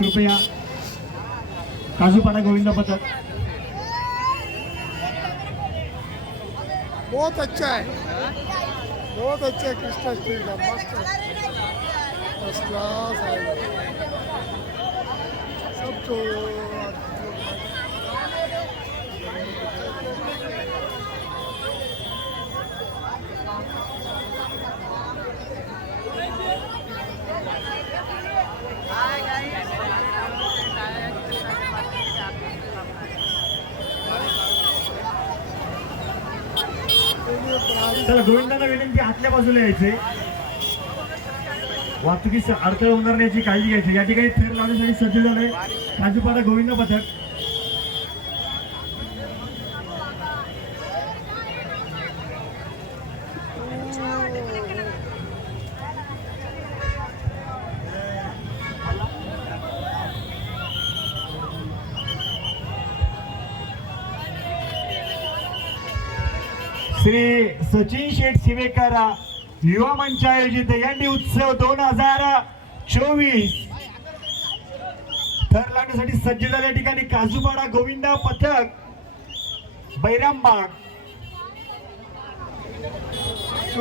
कृपया काजूपाड़ा गोविंदा पथक। बहुत अच्छा है, बहुत अच्छा है। कृष्णा स्टील का मस्त फर्स्ट क्लास है सब तो। चला गोविंदांना विनंती आतल्या बाजूला यायचे, वाहतुकीस अडथळा होणार नाही याची काळजी घ्यायची। या ठिकाणी थेर लावण्यासाठी सज्ज झाले काजूपाड़ा गोविंदा पथक। श्री सचिन शेठ सिवेकर युवा मंच आयोजित यंडी उत्सव 2024 थर लावण्यासाठी सज्ज झाल्या ठिकाणी काजूपाड़ा गोविंदा पथक बैरामबाग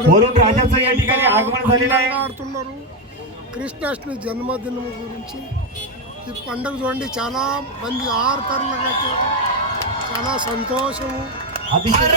वरून राजाचं या ठिकाणी आगमन झालेलं आहे। ఆడుతున్నారు కృష్ణాష్టమి జన్మదినం గురించి ఈ పండుగ చూడండి, చాలా మంది 6 తరలు కట్టారు, చాలా సంతోషము। अतिशय